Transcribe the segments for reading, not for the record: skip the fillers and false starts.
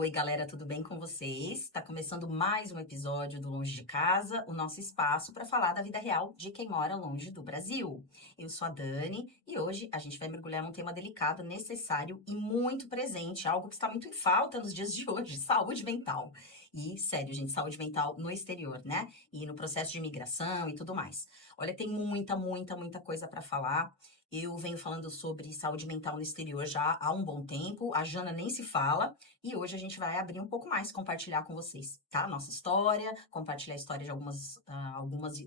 Oi, galera, tudo bem com vocês? Está começando mais um episódio do Longe de Casa, o nosso espaço para falar da vida real de quem mora longe do Brasil. Eu sou a Dani e hoje a gente vai mergulhar num tema delicado, necessário e muito presente, algo que está muito em falta nos dias de hoje, saúde mental. E, sério, gente, saúde mental no exterior, né? E no processo de imigração e tudo mais. Olha, tem muita coisa para falar. Eu venho falando sobre saúde mental no exterior já há um bom tempo, a Jana nem se fala. E hoje a gente vai abrir um pouco mais, compartilhar com vocês, tá? Nossa história, compartilhar a história de algumas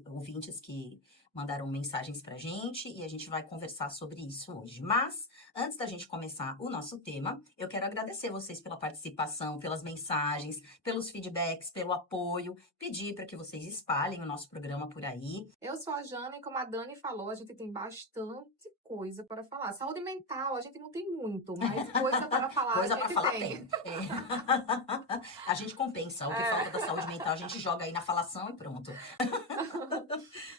ouvintes que mandaram mensagens pra gente e a gente vai conversar sobre isso hoje. Mas, antes da gente começar o nosso tema, eu quero agradecer vocês pela participação, pelas mensagens, pelos feedbacks, pelo apoio, pedir para que vocês espalhem o nosso programa por aí. Eu sou a Jana e como a Dani falou, a gente tem bastante coisa para falar. Saúde mental, a gente não tem muito, mas coisa para falar a Coisa para gente falar tem. tem. É. A gente compensa o que falta da saúde mental, a gente joga aí na falação e pronto.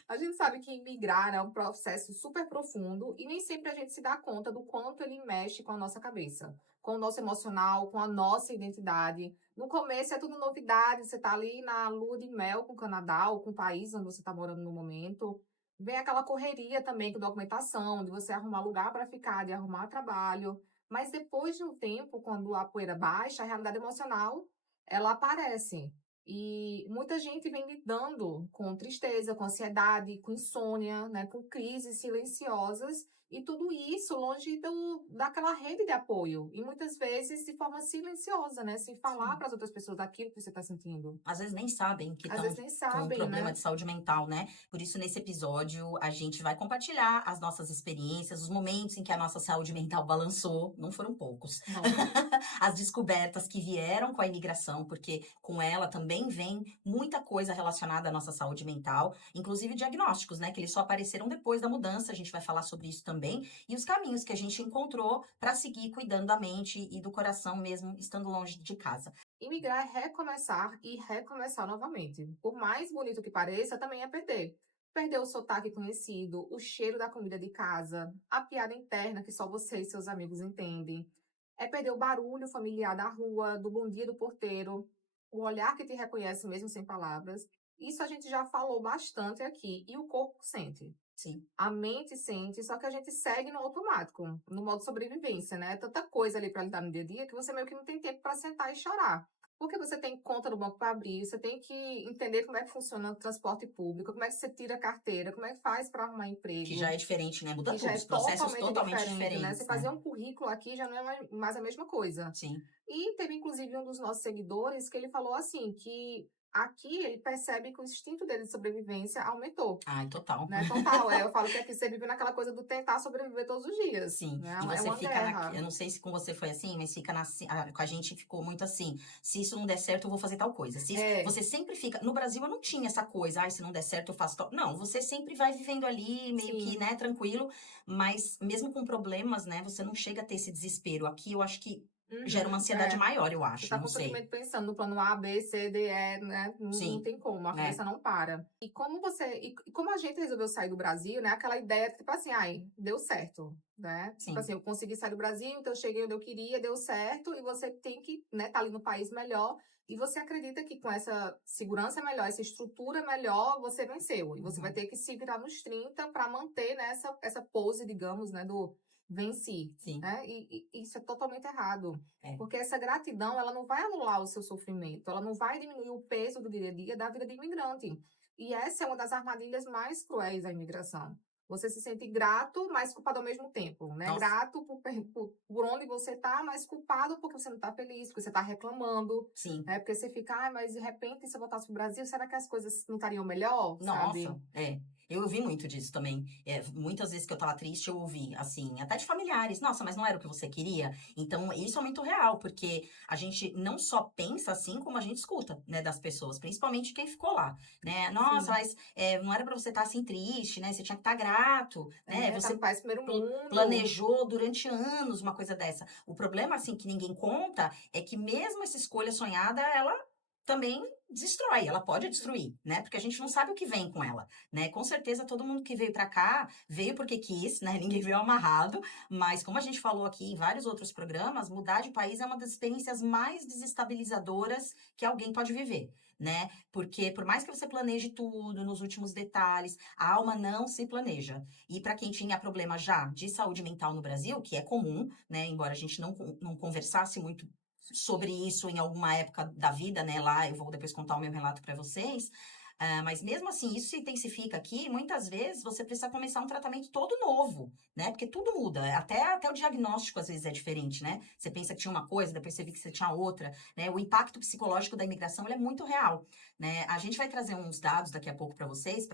A gente sabe que migrar é um processo super profundo e nem sempre a gente se dá conta do quanto ele mexe com a nossa cabeça, com o nosso emocional, com a nossa identidade. No começo é tudo novidade, você tá ali na lua de mel com o Canadá ou com o país onde você está morando no momento. Vem aquela correria também com documentação, de você arrumar lugar para ficar, de arrumar trabalho. Mas depois de um tempo, quando a poeira baixa, a realidade emocional, ela aparece. E muita gente vem lidando com tristeza, com ansiedade, com insônia, né, com crises silenciosas, e tudo isso longe daquela rede de apoio. E muitas vezes de forma silenciosa, né, sem falar Sim. para as outras pessoas daquilo que você está sentindo. Às vezes nem sabem que Às estão vezes nem com um sabem, problema né? de saúde mental, né? Por isso, nesse episódio, a gente vai compartilhar as nossas experiências, os momentos em que a nossa saúde mental balançou, não foram poucos. Não. As descobertas que vieram com a imigração, porque com ela também vem muita coisa relacionada à nossa saúde mental, inclusive diagnósticos, né? Que eles só apareceram depois da mudança, a gente vai falar sobre isso também, e os caminhos que a gente encontrou para seguir cuidando da mente e do coração mesmo, estando longe de casa. Imigrar é recomeçar e recomeçar novamente. Por mais bonito que pareça, também é perder. Perder o sotaque conhecido, o cheiro da comida de casa, a piada interna que só você e seus amigos entendem. É perder o barulho familiar da rua, do bom dia do porteiro, o olhar que te reconhece mesmo sem palavras. Isso a gente já falou bastante aqui e o corpo sente. Sim. A mente sente, só que a gente segue no automático, no modo sobrevivência, né? É tanta coisa ali para lidar no dia a dia que você meio que não tem tempo para sentar e chorar. Porque você tem conta no banco para abrir, você tem que entender como é que funciona o transporte público, como é que você tira a carteira, como é que faz para arrumar Que já emprego, é diferente, né? Muda que já tudo, é os processos totalmente totalmente diferente, né? Você diferentes, né? fazer um currículo aqui já não é mais a mesma coisa. Sim. E teve inclusive um dos nossos seguidores que ele falou assim, que aqui ele percebe que o instinto dele de sobrevivência aumentou. Ai, total. Né, total, eu falo que aqui você vive naquela coisa do tentar sobreviver todos os dias, Sim, né, e é você uma fica guerra. eu não sei se com você foi assim, mas fica com a gente ficou muito assim, se isso não der certo eu vou fazer tal coisa, se isso É, você sempre fica no Brasil eu não tinha essa coisa, ai se não der certo eu faço tal não, você sempre vai vivendo ali meio que, sim. né, tranquilo, mas mesmo com problemas, né, você não chega a ter esse desespero, aqui eu acho que gera uma Uhum, ansiedade é. maior, eu Você acho, tá não sei. constantemente pensando no plano A, B, C, D, E, né, não Sim, tem como, a é, cabeça não para. E como a gente resolveu sair do Brasil, né, aquela ideia, tipo assim: "Ai, deu certo", né, tipo sim, assim, eu consegui sair do Brasil, então eu cheguei onde eu queria, deu certo, e você tem que, né, tá ali no país melhor, e você acredita que com essa segurança melhor, essa estrutura melhor, você venceu, e você vai uhum, ter que se virar nos 30 para manter, né, essa pose, digamos, né, do venci, sim, né, e isso é totalmente errado. é. Porque essa gratidão, ela não vai anular o seu sofrimento, ela não vai diminuir o peso do dia a dia da vida de imigrante. E essa é uma das armadilhas mais cruéis da imigração. Você se sente grato, mas culpado ao mesmo tempo, né? Nossa, Grato por onde você está, mas culpado porque você não está feliz, porque você está reclamando, sim. né? Porque você fica, ah, mas de repente, se eu voltasse para o Brasil, será que as coisas não estariam melhor, Nossa, sabe? é. Eu ouvi muito disso também. Muitas vezes que eu estava triste, eu ouvi, assim, até de familiares. Nossa, mas não era o que você queria? Então, isso é muito real, porque a gente não só pensa assim, como a gente escuta, né, das pessoas, principalmente quem ficou lá, né? Nossa, Sim. mas não era para você estar assim triste, né? Você tinha que estar grato, né? É, tá no Você país primeiro mundo. planejou durante anos uma coisa dessa. O problema, assim, que ninguém conta é que mesmo essa escolha sonhada, ela também destrói, ela pode destruir, né? Porque a gente não sabe o que vem com ela, né? Com certeza todo mundo que veio pra cá veio porque quis, né? Ninguém veio amarrado, mas como a gente falou aqui em vários outros programas, mudar de país é uma das experiências mais desestabilizadoras que alguém pode viver. Né? Porque por mais que você planeje tudo nos últimos detalhes, a alma não se planeja. E para quem tinha problema já de saúde mental no Brasil, que é comum, né? Embora a gente não conversasse muito sobre isso em alguma época da vida, né? Lá eu vou depois contar o meu relato para vocês. Mas mesmo assim, isso se intensifica aqui. Muitas vezes você precisa começar um tratamento todo novo, né? Porque tudo muda. Até o diagnóstico às vezes é diferente, né? Você pensa que tinha uma coisa, depois você vê que você tinha outra, né? O impacto psicológico da imigração ele é muito real, né? A gente vai trazer uns dados daqui a pouco para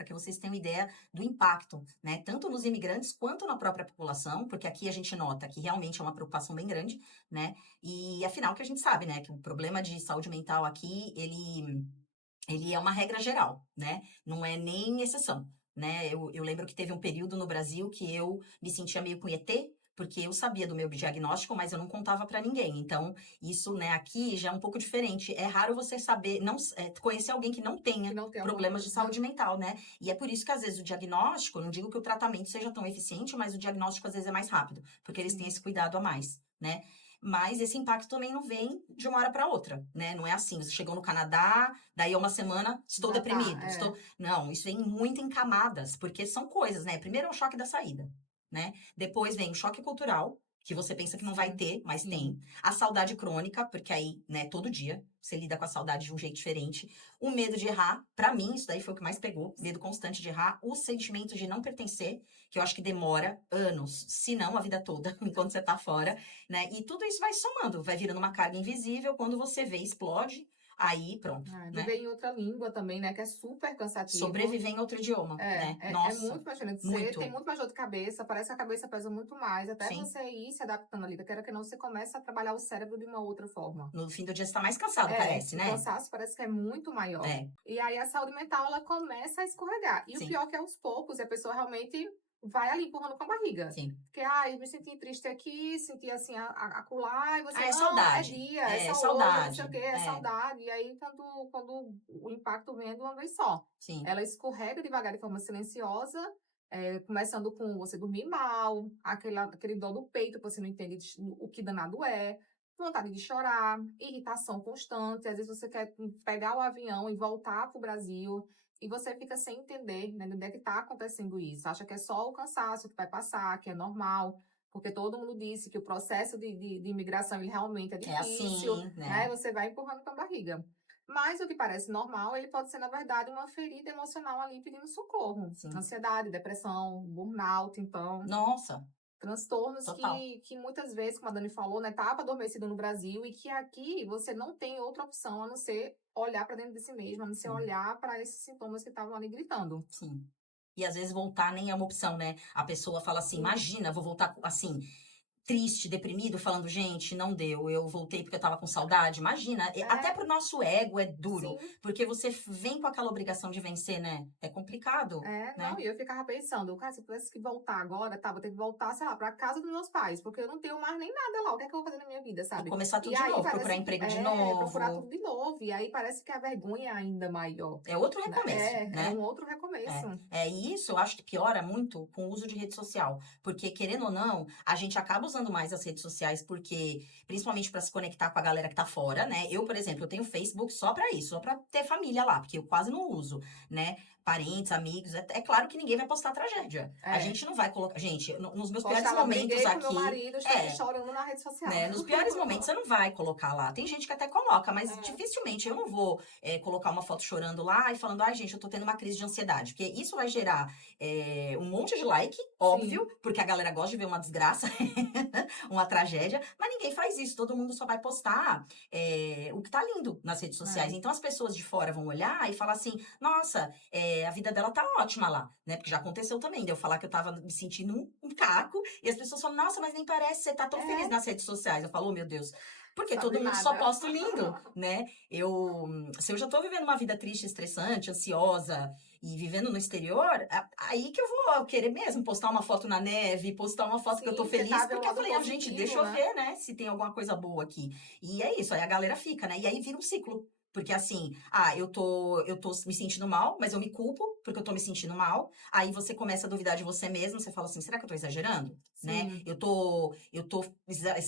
que vocês tenham ideia do impacto, né? Tanto nos imigrantes quanto na própria população, porque aqui a gente nota que realmente é uma preocupação bem grande, né? E afinal que a gente sabe, né? Que o problema de saúde mental aqui, ele é uma regra geral, né? Não é nem exceção, né? Eu lembro que teve um período no Brasil que eu me sentia meio com ET, porque eu sabia do meu diagnóstico, mas eu não contava para ninguém. Então, isso, né, aqui já é um pouco diferente. É raro você saber, não, conhecer alguém que não Que tenha não tem alguma problemas de coisa. saúde mental, né? E é por isso que, às vezes, o diagnóstico, não digo que o tratamento seja tão eficiente, mas o diagnóstico, às vezes, é mais rápido, porque eles têm Sim. esse cuidado a mais, né? Mas esse impacto também não vem de uma hora para outra, né? Não é assim, você chegou no Canadá, daí uma semana, estou Já tá, deprimido, é. estou... Não, isso vem muito em camadas, porque são coisas, né? Primeiro é o choque da saída, né? Depois vem o choque cultural, que você pensa que não vai Sim, ter, mas sim. tem. A saudade crônica, porque aí, né, todo dia você lida com a saudade de um jeito diferente. O medo de errar, pra mim, isso daí foi o que mais pegou, medo constante de errar. O sentimento de não pertencer, que eu acho que demora anos, se não a vida toda, enquanto você tá fora, né? E tudo isso vai somando, vai virando uma carga invisível, quando você vê, explode, aí pronto, né? Viver em outra língua também, né? Que é super cansativo. Sobreviver em outro idioma, né? É Nossa, muito mais diferente. Você tem muito, muito mais dor de cabeça, parece que a cabeça pesa muito mais. Até sim. você ir se adaptando ali, quer que não, você começa a trabalhar o cérebro de uma outra forma. No fim do dia você tá mais cansado, parece, O né? cansaço parece que é muito maior. É, E aí a saúde mental, ela começa a escorregar. E o sim, pior é que aos poucos, a pessoa realmente vai ali empurrando com a barriga. sim. Porque, eu me senti triste aqui, senti assim, acolá, e você, Ah, é não, é saudade. dia, é É saúde, não sei o saudade. quê, é É, saudade. E aí, quando o impacto vem é de uma vez só. sim, Ela escorrega devagar de forma silenciosa, começando com você dormir mal, aquele dor do peito, que você não entende o que danado é, vontade de chorar, irritação constante. Às vezes você quer pegar o avião e voltar para o Brasil e você fica sem entender, né, onde é que está acontecendo isso. Acha que é só o cansaço que vai passar, que é normal, porque todo mundo disse que o processo de imigração ele realmente é é difícil, assim, né? né? Você vai empurrando com a barriga. Mas o que parece normal, ele pode ser, na verdade, uma ferida emocional ali pedindo socorro. Sim. Ansiedade, depressão, burnout, então, Nossa, transtornos total. que muitas vezes, como a Dani falou, né, tá adormecido no Brasil e que aqui você não tem outra opção a não ser olhar para dentro de si mesmo, a não ser Sim, olhar para esses sintomas que estavam ali gritando. sim. E às vezes voltar nem é uma opção, né? A pessoa fala assim: Sim, imagina, vou voltar assim, triste, deprimido, falando, gente, não deu, eu voltei porque eu tava com saudade. Imagina, até é, pro nosso ego é duro, sim. porque você vem com aquela obrigação de vencer, né? É complicado, Não, né? e eu ficava pensando, cara, se eu tivesse que voltar agora, tá, vou ter que voltar, sei lá, pra casa dos meus pais, porque eu não tenho mais nem nada lá, o que é que eu vou fazer na minha vida, E sabe? começar tudo E de aí novo, procurar parece que, emprego de procurar tudo novo. de novo, e aí parece que a vergonha é ainda maior, É outro né? recomeço, É né? um outro recomeço. E isso eu acho que piora muito com o uso de rede social, porque querendo ou não, a gente acaba usando mais as redes sociais porque, principalmente para se conectar com a galera que tá fora, né? Eu, por exemplo, eu tenho Facebook só para isso, só para ter família lá, porque eu quase não uso, né? Parentes, amigos, é claro que ninguém vai postar tragédia. A É, gente não vai colocar, gente, nos meus piores postava, momentos briguei com meu aqui, marido, estou aqui chorando na rede social. né? Nos piores momentos você não vai colocar lá. Tem gente que até coloca, mas É, dificilmente eu não vou colocar uma foto chorando lá e falando, ai, gente, eu tô tendo uma crise de ansiedade. Porque isso vai gerar um monte de like, óbvio, sim, porque a galera gosta de ver uma desgraça, uma tragédia, mas ninguém faz isso. Todo mundo só vai postar o que tá lindo nas redes sociais. é, Então as pessoas de fora vão olhar e falar assim, nossa, a vida dela tá ótima lá, né? Porque já aconteceu também, de eu falar que eu tava me sentindo um caco, e as pessoas falam, nossa, mas nem parece, você tá tão feliz é, nas redes sociais. Eu falo, oh, meu Deus. Porque sabe todo mundo só nada. posta o lindo, né? Se eu já tô vivendo uma vida triste, estressante, ansiosa e vivendo no exterior, aí que eu vou querer mesmo postar uma foto na neve, postar uma foto que eu tô Sim, feliz, tentar ver o porque eu lado falei, gente, deixa positivo, eu né? ver, né, se tem alguma coisa boa aqui. E é isso, aí a galera fica, né? E aí vira um ciclo. Porque assim, eu tô me sentindo mal, mas eu me culpo porque eu tô me sentindo mal. Aí você começa a duvidar de você mesmo, você fala assim, será que eu tô exagerando? Né? Sim. Eu tô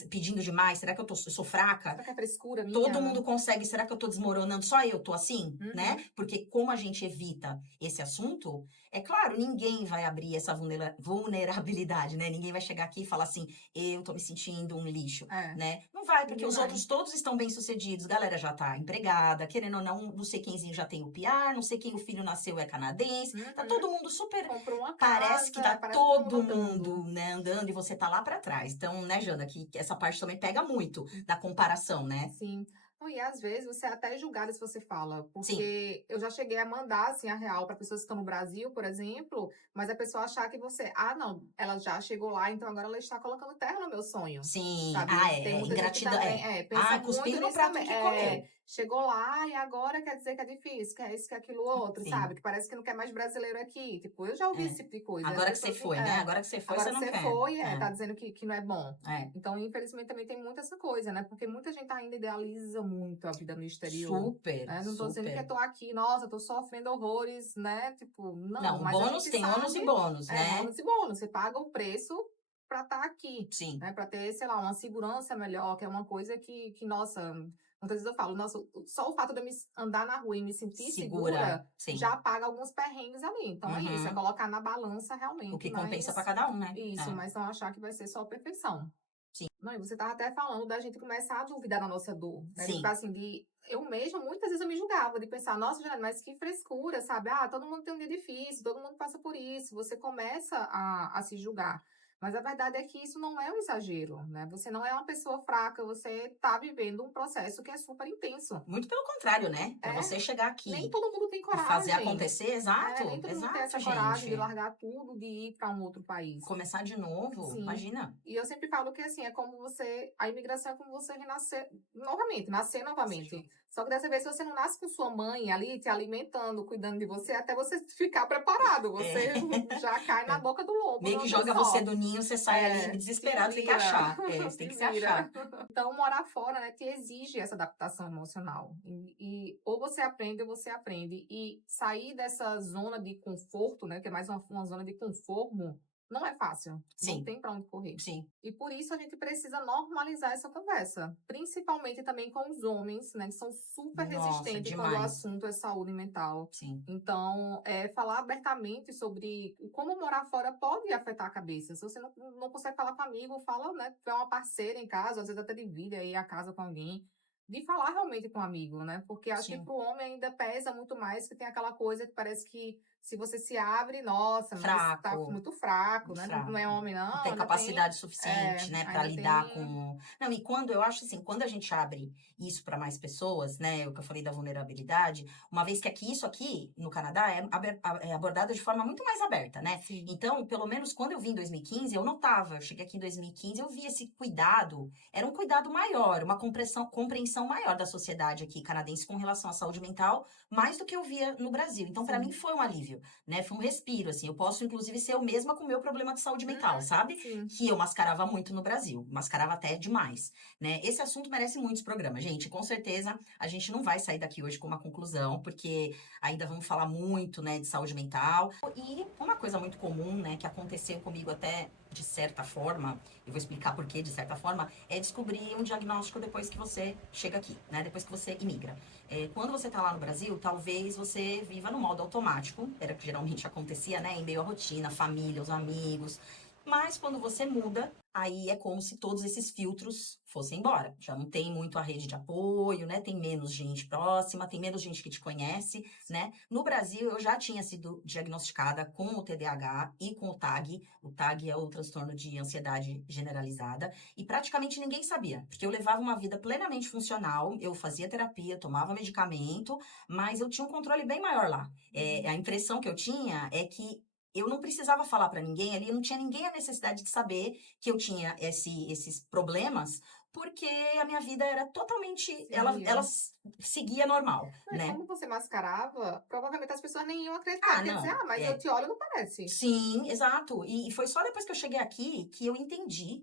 pedindo demais, será que eu sou fraca? Será que é frescura Todo minha? mundo consegue, será que eu tô desmoronando? Só eu tô assim, né? Uhum. Porque como a gente evita esse assunto, é claro, ninguém vai abrir essa vulnerabilidade, né? Ninguém vai chegar aqui e falar assim, eu tô me sentindo um lixo, É, né? Não vai, porque ninguém os vai. outros todos estão bem-sucedidos, galera já tá empregada, querendo ou não, não sei quemzinho já tem o PR, não sei quem o filho nasceu é canadense, tá Uhum. todo mundo super. Comprou uma Parece que casa, tá parece todo mundo todo mundo, andando. né, andando e você tá lá pra trás. Então, né, Jana, que essa parte também pega muito da comparação, né? Sim. Não, e às vezes você é até julgada se você fala, Sim, porque eu já cheguei a mandar assim a real para pessoas que estão no Brasil, por exemplo, mas a pessoa achar que você, não, ela já chegou lá, então agora ela está colocando terra no meu sonho. sim. Ah, Sabe? Tem muita gente que ingratidão, também pensa muito cuspindo no nisso prato também. que comeu. Chegou lá e agora quer dizer que é difícil, que é isso, que é aquilo outro, sabe? Sim, Que parece que não quer mais brasileiro aqui. Tipo, eu já ouvi é. esse tipo de coisa. As Agora que você pessoas, foi, né? Agora que você foi, agora você que não você quer. foi, tá dizendo que não é bom. É. Então, infelizmente, também tem muito essa coisa, né? Porque muita gente ainda idealiza muito a vida no exterior. Super, Né? Não tô dizendo que eu super. tô aqui, nossa, tô sofrendo horrores, né? Tipo, não, Não, o mas a bônus gente tem ônus sabe, e bônus, né? ônus e bônus. Você paga o preço para estar aqui, Sim, né? Para ter, sei lá, uma segurança melhor, que é uma coisa que nossa, muitas vezes eu falo, nossa, só o fato de eu andar na rua e me sentir segura, segura sim. já paga alguns perrengues ali. Então é isso, é Uhum. colocar na balança O realmente, que compensa pra mas cada um, né? isso, É, mas não achar que vai ser só perfeição. sim, Não, e você estava até falando da gente começar a duvidar da nossa dor, né? Tipo sim. assim, eu mesma, muitas vezes eu me julgava, de pensar, nossa, Juliana, mas que frescura, sabe? Todo mundo tem um dia difícil, todo mundo passa por isso. Você começa a se julgar. Mas a verdade é que isso não é um exagero, né? Você não é uma pessoa fraca, você está vivendo um processo que é super intenso. Muito pelo contrário, né? Pra É, você chegar nem aqui todo mundo tem e fazer coragem. acontecer, Nem exato, todo mundo tem exato, essa coragem de gente. largar tudo, de ir para um outro país. Começar de novo, Sim. imagina. E eu sempre falo que assim, é como a imigração é como você renascer novamente, nascer novamente. Só que dessa vez você não nasce com sua mãe ali te alimentando, cuidando de você, até você ficar preparado. É. Você já cai na É. boca do lobo de Meio que uma vez joga você só. do ninho, você sai ali Se desesperado, você tem que vira, achar. É, você tem se que se vira. achar. Então, morar fora, né, te exige essa adaptação emocional. E ou você aprende ou você aprende. E sair dessa zona de conforto, né, que é mais uma zona de conformo, não é fácil. Não Sim, tem para onde correr. sim. E por isso a gente precisa normalizar essa conversa, principalmente também com os homens, né, que são super Nossa, resistentes quando o demais. assunto é saúde mental. Sim. Então, falar abertamente sobre como morar fora pode afetar a cabeça. Se você não consegue falar com amigo, fala, né, tiver uma parceira em casa, às vezes até divide aí a casa com alguém, de falar realmente com um amigo, né? Porque acho que Sim. para o homem ainda pesa muito mais, que tem aquela coisa que parece que se você se abre, nossa, mas tá Fraco. muito fraco, Muito né? Não é fraco. homem, Não não, tem ainda tem, capacidade suficiente, né, para ainda lidar tem. com. Não, e quando eu acho assim, quando a gente abre isso para mais pessoas, né, o que eu falei da vulnerabilidade, uma vez que isso aqui no Canadá é abordado de forma muito mais aberta, né? Sim. Então, pelo menos quando eu vim em 2015, eu notava, eu cheguei aqui em 2015, eu vi esse cuidado, era um cuidado maior, uma compreensão maior da sociedade aqui canadense com relação à saúde mental, mais do que eu via no Brasil. Então, para mim Sim. foi um alívio, né? Foi um respiro, assim. Eu posso, inclusive, ser eu mesma com o meu problema de saúde mental, Uhum, sabe? sim. Que eu mascarava muito no Brasil. Mascarava até demais, né? Esse assunto merece muitos programas, gente. Com certeza, a gente não vai sair daqui hoje com uma conclusão, porque ainda vamos falar muito, né, de saúde mental. E uma coisa muito comum, né, que aconteceu comigo até de certa forma, eu vou explicar por que de certa forma, é descobrir um diagnóstico depois que você chega aqui, né? Depois que você imigra. Quando você tá lá no Brasil, talvez você viva no modo automático, era o que geralmente acontecia, né? Em meio à rotina, família, os amigos. Mas quando você muda, aí é como se todos esses filtros fossem embora. Já não tem muito a rede de apoio, né? Tem menos gente próxima, tem menos gente que te conhece, né? No Brasil, eu já tinha sido diagnosticada com o TDAH e com o TAG. O TAG é o transtorno de ansiedade generalizada. E praticamente ninguém sabia, porque eu levava uma vida plenamente funcional, eu fazia terapia, tomava medicamento, mas eu tinha um controle bem maior lá. Uhum. A impressão que eu tinha é que eu não precisava falar para ninguém ali, não tinha ninguém a necessidade de saber que eu tinha esses problemas, porque a minha vida era totalmente, ela Seguia. seguia normal, Não, e né? como você mascarava, provavelmente as pessoas nem iam acreditar, Ah, porque ia dizer, não, mas eu te olho, não parece. sim, exato. E foi só depois que eu cheguei aqui que eu entendi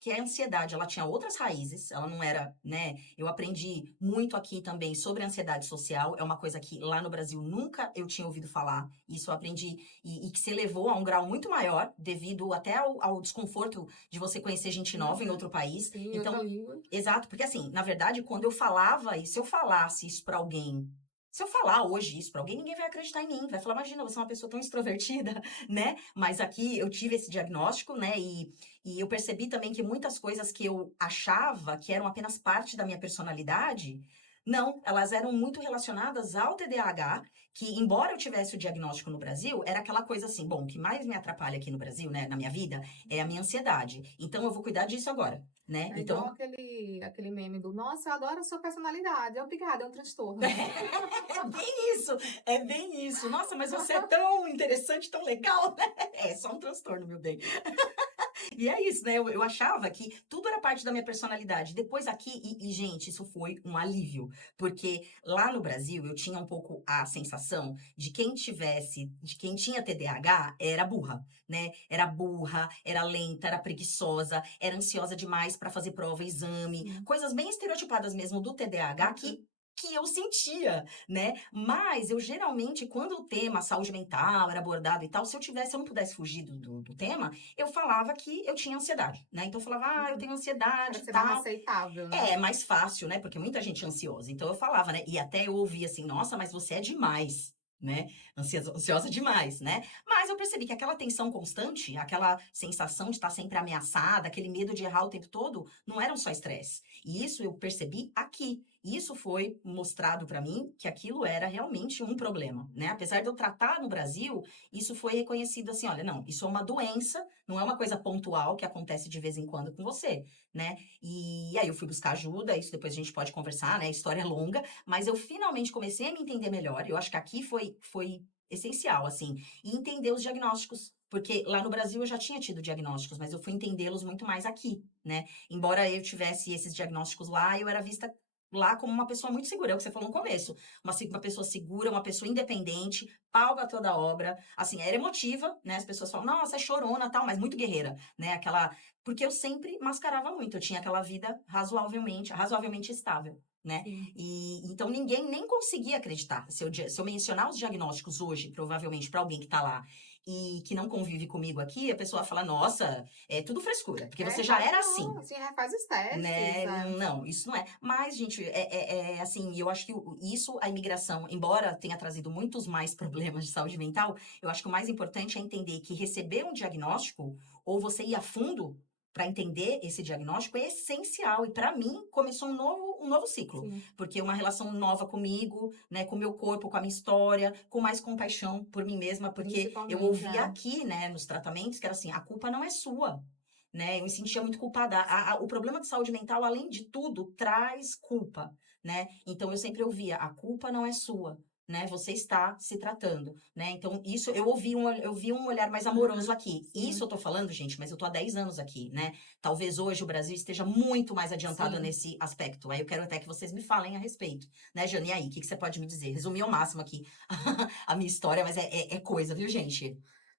que a ansiedade, ela tinha outras raízes, ela não era, né? Eu aprendi muito aqui também sobre ansiedade social, é uma coisa que lá no Brasil nunca eu tinha ouvido falar, isso eu aprendi, e que se elevou a um grau muito maior, devido até ao desconforto de você conhecer gente nova em outro país. Sim, outra Então, língua. exato, porque assim, na verdade, quando eu falava, e se eu falasse isso pra alguém, se eu falar hoje isso pra alguém, ninguém vai acreditar em mim. Vai falar, imagina, você é uma pessoa tão extrovertida, né? Mas aqui eu tive esse diagnóstico, né? E eu percebi também que muitas coisas que eu achava que eram apenas parte da minha personalidade, não, elas eram muito relacionadas ao TDAH, que, embora eu tivesse o diagnóstico no Brasil, era aquela coisa assim, bom, o que mais me atrapalha aqui no Brasil, né, na minha vida, é a minha ansiedade. Então eu vou cuidar disso agora, né? É igual Então, aquele meme do, nossa, eu adoro a sua personalidade. Obrigada, é um transtorno. é bem isso, é bem isso. Nossa, mas você é tão interessante, tão legal, né? É só um transtorno, meu bem. E é isso, né? Eu achava que tudo era parte da minha personalidade. Depois aqui, gente, isso foi um alívio. Porque lá no Brasil eu tinha um pouco a sensação de quem tinha TDAH, era burra, né? Era burra, era lenta, era preguiçosa, era ansiosa demais para fazer prova, exame. Sim. Coisas bem estereotipadas mesmo do TDAH que eu sentia, né? Mas eu geralmente, quando o tema saúde mental era abordado e tal, se eu não pudesse fugir do tema, eu falava que eu tinha ansiedade, né? Então eu falava, eu tenho Para ansiedade e ser mais tal. aceitável, né? É mais fácil, né? Porque muita gente é ansiosa. Então eu falava, né? E até eu ouvia assim, nossa, mas você é demais, né? Ansiosa demais, né? Mas eu percebi que aquela tensão constante, aquela sensação de estar sempre ameaçada, aquele medo de errar o tempo todo, não eram só estresse. E isso eu percebi aqui. Isso foi mostrado para mim que aquilo era realmente um problema, né? Apesar de eu tratar no Brasil, isso foi reconhecido assim, olha, não, isso é uma doença, não é uma coisa pontual que acontece de vez em quando com você, né? E aí eu fui buscar ajuda, isso depois a gente pode conversar, né? A história é longa, mas eu finalmente comecei a me entender melhor. Eu acho que aqui foi essencial, assim, e entender os diagnósticos. Porque lá no Brasil eu já tinha tido diagnósticos, mas eu fui entendê-los muito mais aqui, né? Embora eu tivesse esses diagnósticos lá, eu era vista lá como uma pessoa muito segura, é o que você falou no começo. Uma pessoa segura, uma pessoa independente, pau pra toda obra. Assim, era emotiva, né? As pessoas falam, nossa, é chorona tal, mas muito guerreira, né? Aquela. Porque eu sempre mascarava muito, eu tinha aquela vida razoavelmente estável. Né? Sim. E então ninguém nem conseguia acreditar. Se eu mencionar os diagnósticos hoje, provavelmente para alguém que está lá e que não convive comigo aqui, a pessoa fala: Nossa, é tudo frescura, porque você já era assim. Não, assim, refaz os testes, Né? Não, isso não é. Mas, gente, assim, eu acho que isso, a imigração, embora tenha trazido muitos mais problemas de saúde mental, eu acho que o mais importante é entender que receber um diagnóstico, ou você ir a fundo para entender esse diagnóstico, é essencial. E para mim, começou um novo ciclo. sim, Porque uma relação nova comigo, né, com o meu corpo, com a minha história, com mais compaixão por mim mesma, porque eu principalmente, ouvia aqui, né, nos tratamentos, que era assim, a culpa não é sua, né? Eu me sentia muito culpada. O problema de saúde mental, além de tudo, traz culpa, né? Então eu sempre ouvia, a culpa não é sua, né? Você está se tratando, né? Então isso eu vi um olhar mais amoroso aqui. Isso sim, eu tô falando, gente, mas eu tô há 10 anos aqui, né? Talvez hoje o Brasil esteja muito mais adiantado sim. nesse aspecto. Aí eu quero até que vocês me falem a respeito, né, Jane? E aí, o que você pode me dizer? Resumi ao máximo aqui a minha história, mas é coisa, viu, gente?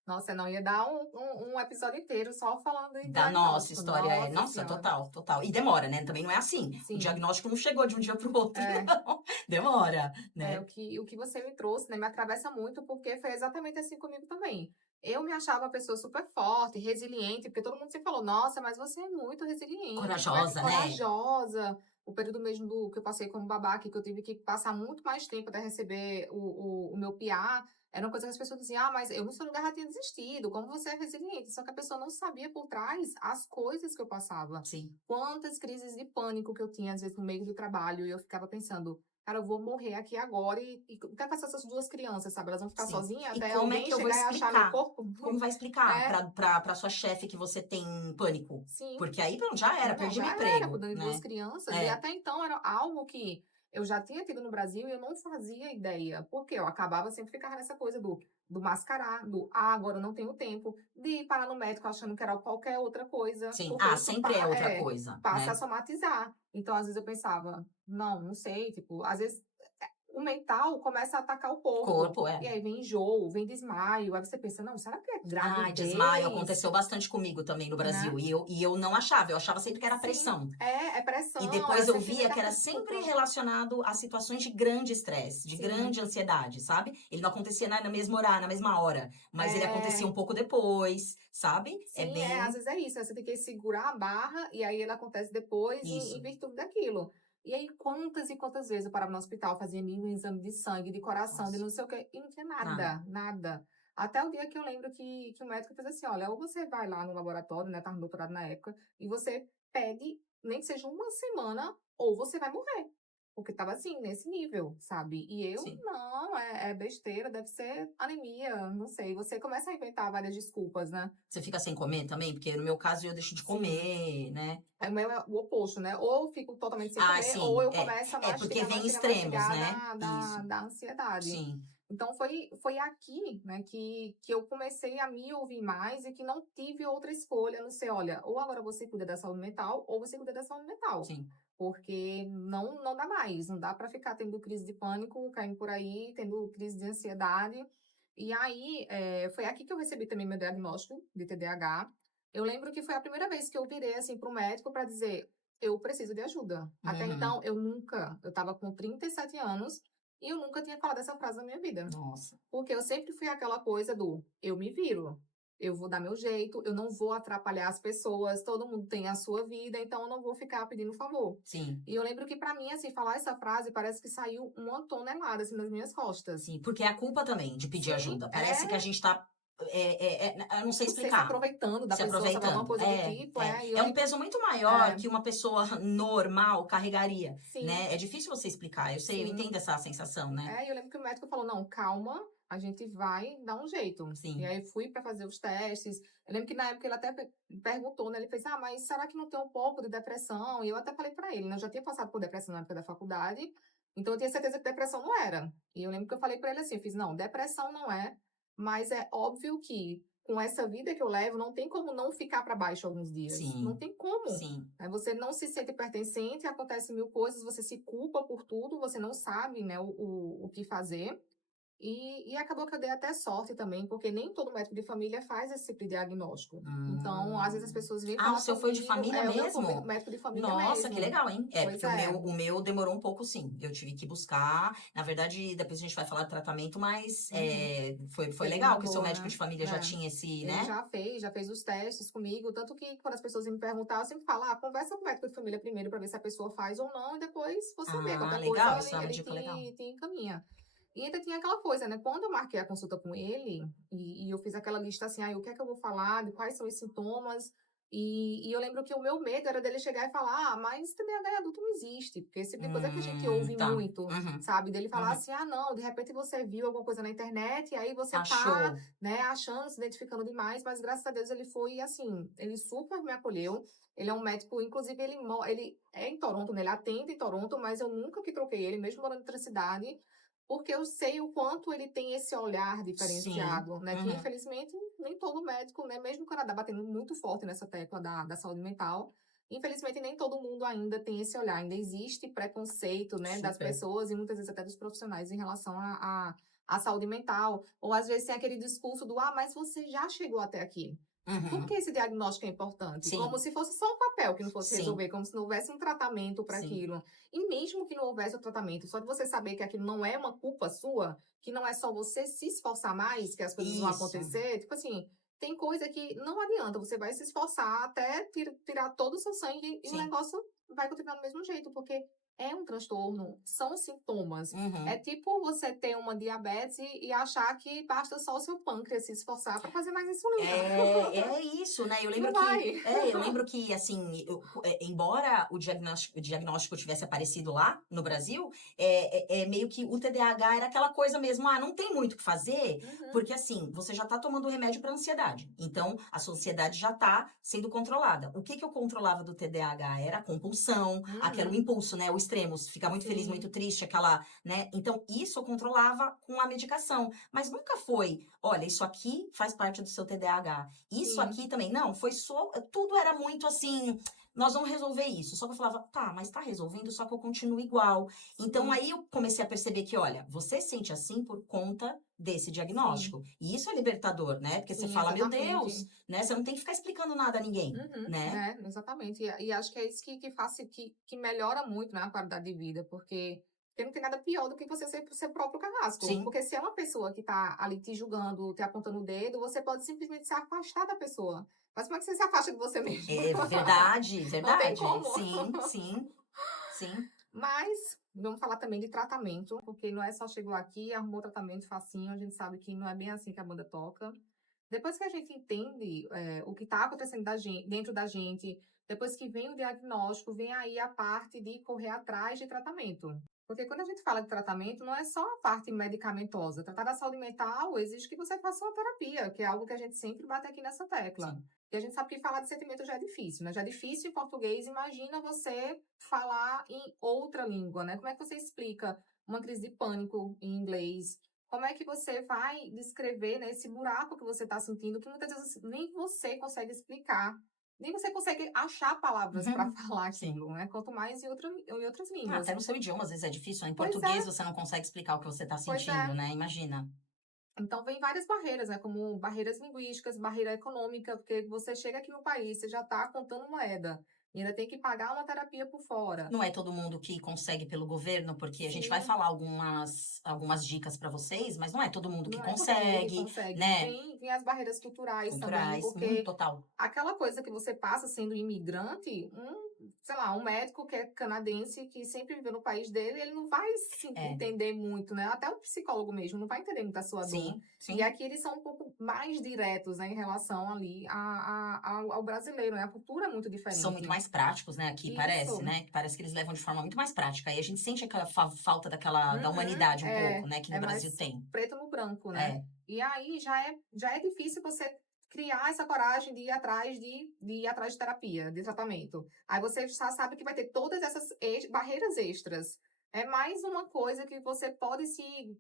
Nossa, não ia dar um episódio inteiro só falando em Da nossa diagnóstico. história Nossa nossa, Senhora. total, total. E demora, né? Também não é assim. O Sim, diagnóstico não chegou de um dia para o outro, é. não. Demora, É, né? o que você me trouxe, né, me atravessa muito, porque foi exatamente assim comigo também. Eu me achava uma pessoa super forte, resiliente, porque todo mundo sempre falou, nossa, mas você é muito resiliente, como é que Corajosa, né? corajosa. O período mesmo que eu passei como babá, que eu tive que passar muito mais tempo até receber o meu PA, era uma coisa que as pessoas diziam, mas eu no seu lugar já tinha desistido, como você é resiliente? Só que a pessoa não sabia por trás as coisas que eu passava. Sim, Quantas crises de pânico que eu tinha, às vezes, no meio do trabalho, e eu ficava pensando, cara, eu vou morrer aqui agora e o que é que essas duas crianças, sabe? Elas vão ficar sim. sozinhas E até como é alguém que eu vou chegar e achar meu explicar? corpo? Como vai explicar É, pra sua chefe que você tem pânico? sim. Porque aí, pronto, já era, Não, perdi meu já era, emprego, cuidando de duas né? crianças. E É, até então era algo que eu já tinha tido no Brasil e eu não fazia ideia. Porque eu acabava sempre ficando nessa coisa do mascarar, agora eu não tenho tempo, de parar no médico achando que era qualquer outra coisa, sim. porque Ah, isso sempre é outra coisa, passa a né? somatizar. Então, às vezes eu pensava, não sei, tipo, às vezes o mental começa a atacar o corpo. Corpo, E aí vem enjoo, vem desmaio. Aí você pensa, não, será que é Ai, gravidez? desmaio aconteceu bastante comigo também no Brasil. Né? E eu não achava, eu achava sempre que era Sim, pressão. é E pressão, depois é eu via sentimento que era de sempre culpa. relacionado a situações de grande estresse, de Sim, grande ansiedade, sabe? Ele não acontecia no mesmo horário, na mesma hora, mas ele acontecia é, um pouco depois, sabe? É sim, às bem vezes é isso, né? Você tem que segurar a barra e aí ele acontece depois em isso. virtude daquilo. E aí, quantas e quantas vezes eu parava no hospital, fazia mil exame de sangue, de coração, de Nossa, não sei o quê, e não tinha nada. nada, nada. Até o dia que eu lembro que o médico fez assim, olha, ou você vai lá no laboratório, né, tava no doutorado na época, e você pede, nem que seja uma semana, ou você vai morrer. Porque tava assim, nesse nível, sabe? E eu, Sim. não, é besteira, deve ser anemia, não sei. Você começa a inventar várias desculpas, né? Você fica sem comer também? Porque no meu caso eu deixo de Sim. comer, né? O meu é o oposto, né? Ou eu fico totalmente sem Ah, comer, ou sim, eu começo a é porque mastigar, vem mastigar, extremos, mastigar né? Isso, da ansiedade. sim, Então, foi aqui, né, que eu comecei a me ouvir mais e que não tive outra escolha, a não ser, olha, ou agora você cuida da saúde mental, ou você cuida da saúde mental. sim. Porque não dá mais, não dá para ficar tendo crise de pânico, caindo por aí, tendo crise de ansiedade. E aí, foi aqui que eu recebi também meu diagnóstico de TDAH. Eu lembro que foi a primeira vez que eu virei, assim, para o médico para dizer, eu preciso de ajuda. Até Uhum. então, eu estava com 37 anos, e eu nunca tinha falado essa frase na minha vida. Nossa, Porque eu sempre fui aquela coisa do eu me viro, eu vou dar meu jeito, eu não vou atrapalhar as pessoas, todo mundo tem a sua vida, então eu não vou ficar pedindo favor. sim. E eu lembro que pra mim, assim, falar essa frase parece que saiu uma tonelada, assim, nas minhas costas. Sim, porque é a culpa também de pedir Sim, ajuda. Parece que a gente tá. Eu não sei você se explicar. aproveitando da Se pessoa, sabe, alguma aproveitando. coisa do tipo, e eu É um lembro, peso muito maior é, que uma pessoa normal carregaria, sim, né? É difícil você explicar. Eu sei, eu sim. entendo essa sensação, né? E eu lembro que o médico falou: não, calma, a gente vai dar um jeito. E Sim. aí fui para fazer os testes. Eu lembro que na época ele até perguntou, né? Ele fez: ah, mas será que não tem um pouco de depressão? E eu até falei para ele, né? Eu já tinha passado por depressão na época da faculdade, então eu tinha certeza que depressão não era. E eu lembro que eu falei para ele assim: eu fiz, não, depressão não é, mas é óbvio que com essa vida que eu levo, não tem como não ficar para baixo alguns dias. Não Sim. tem como. Sim. Você não se sente pertencente, acontece mil coisas, você se culpa por tudo, você não sabe, né, o que fazer. E acabou que eu dei até sorte também, porque nem todo médico de família faz esse tipo de diagnóstico. Então, às vezes as Hum. pessoas vêm Ah, o falar seu foi de comigo, família o meu foi mesmo? médico de família Nossa, que mesmo. legal, hein? É, Pois porque é. o meu demorou um pouco, sim. Eu tive que buscar. Na verdade, depois a gente vai falar do tratamento, mas Uhum. foi Ele legal que o seu mandou, médico né? de família já É. tinha esse, Ele né? já fez os testes comigo, tanto que quando as pessoas me perguntam, eu sempre falo, conversa com o médico de família primeiro para ver se a pessoa faz ou não, e depois você vê, Ah, qualquer legal, coisa isso é uma ele dica legal. te encaminha. E ainda tinha aquela coisa, né? Quando eu marquei a consulta com ele, e eu fiz aquela lista assim, o que é que eu vou falar, de quais são os sintomas, e eu lembro que o meu medo era dele chegar e falar, mas TDAH em adulto não existe, porque esse tipo de coisa que a gente ouve Tá. muito, Uhum, sabe? Dele falar uhum. assim, não, de repente você viu alguma coisa na internet, e aí você tá, Achou. né, achando, se identificando demais, mas graças a Deus ele foi assim, ele super me acolheu. Ele é um médico, inclusive ele é em Toronto, né? Ele atende em Toronto, mas eu nunca que troquei ele, mesmo morando em outra cidade, porque eu sei o quanto ele tem esse olhar Sim. diferenciado, né? Que Uhum. infelizmente nem todo médico, né? Mesmo o Canadá batendo muito forte nessa tecla da saúde mental, infelizmente nem todo mundo ainda tem esse olhar, ainda existe preconceito, né? Das Super. pessoas e muitas vezes até dos profissionais em relação à saúde mental. Ou às vezes tem aquele discurso do, mas você já chegou até aqui. Por que Uhum. esse diagnóstico é importante? Como Sim, se fosse só um papel que não fosse sim, resolver, como se não houvesse um tratamento para sim. aquilo. E mesmo que não houvesse o tratamento, só de você saber que aquilo não é uma culpa sua, que não é só você se esforçar mais, que as coisas vão Isso. acontecer, tipo assim, tem coisa que não adianta, você vai se esforçar até tirar todo o seu sangue e o Sim. negócio vai continuar do mesmo jeito, porque é um transtorno, são sintomas. É Uhum. tipo você ter uma diabetes e achar que basta só o seu pâncreas se esforçar para fazer mais insulina. É isso, né? Não vai. Eu lembro que, assim, embora o diagnóstico tivesse aparecido lá no Brasil, é meio que o TDAH era aquela coisa mesmo, não tem muito o que fazer, Uhum. porque, assim, você já tá tomando remédio para ansiedade. Então, a sua ansiedade já tá sendo controlada. O que que eu controlava do TDAH? Era a compulsão, aquele Uhum. impulso, né? O extremo, ficar muito feliz, muito Sim, triste, aquela, né? Então, isso eu controlava com a medicação. Mas nunca foi, olha, isso aqui faz parte do seu TDAH. Isso sim. aqui também. Não, foi só. Tudo era muito assim. nós vamos resolver isso. Só que eu falava, tá, mas tá resolvendo, só que eu continuo igual. Então, Sim, aí eu comecei a perceber que, olha, você sente assim por conta desse sim, diagnóstico. E isso é libertador, né? Porque você sim, fala, meu Deus, exatamente. né? Você não tem que ficar explicando nada a ninguém, Uhum, né? né, exatamente. E acho que é isso que faz, que melhora muito, né, a qualidade de vida, porque não tem nada pior do que você ser seu próprio carrasco. Sim, Porque se é uma pessoa que tá ali te julgando, te apontando o dedo, você pode simplesmente se afastar da pessoa. Mas como é que você se afasta de você mesmo? é verdade, Não tem verdade. como. Sim, sim, sim. Mas vamos falar também de tratamento, porque não é só chegou aqui, arrumou tratamento facinho, a gente sabe que não é bem assim que a banda toca. Depois que a gente entende o que está acontecendo dentro da gente, depois que vem o diagnóstico, vem aí a parte de correr atrás de tratamento. Porque quando a gente fala de tratamento, não é só a parte medicamentosa. Tratar da saúde mental exige que você faça uma terapia, que é algo que a gente sempre bate aqui nessa tecla. Sim. E a gente sabe que falar de sentimento já é difícil, né? Já é difícil em português, imagina você falar em outra língua, né? Como é que você explica uma crise de pânico em inglês? Como é que você vai descrever, né, esse buraco que você está sentindo, que muitas vezes nem você consegue explicar, nem você consegue achar palavras para falar Sim. aquilo, né? Quanto mais em outras Ah, até línguas. no seu idioma, às vezes é difícil, né? Em Pois é, português você não consegue explicar o que você tá pois é. sentindo, né? Imagina. Então, vem várias barreiras, né? Como barreiras linguísticas, barreira econômica, porque você chega aqui no país, você já está contando moeda, e ainda tem que pagar uma terapia por fora. Não é todo mundo que consegue pelo governo, porque a gente vai Sim, falar algumas dicas para vocês, mas não é todo mundo que não é todo mundo que consegue, consegue. né? Vem as barreiras culturais também, Culturais, porque total. aquela coisa que você passa sendo imigrante, sei lá, um médico que é canadense, que sempre viveu no país dele, ele não vai se É, entender muito, né? Até o psicólogo mesmo não vai entender muito a sua dor. sim, E sim. aqui eles são um pouco mais diretos, né, em relação ali ao brasileiro, né? A cultura é muito São muito diferente. mais práticos, né? Aqui parece, Isso. né? Parece que eles levam de forma muito mais prática. E a gente sente aquela falta da Uhum, humanidade um pouco, né? Que no é Brasil mais tem. preto no branco, né? É, E aí já é difícil você criar essa coragem de ir atrás de ir atrás de terapia, de tratamento. Aí você já sabe que vai ter todas essas barreiras extras. É mais uma coisa que você pode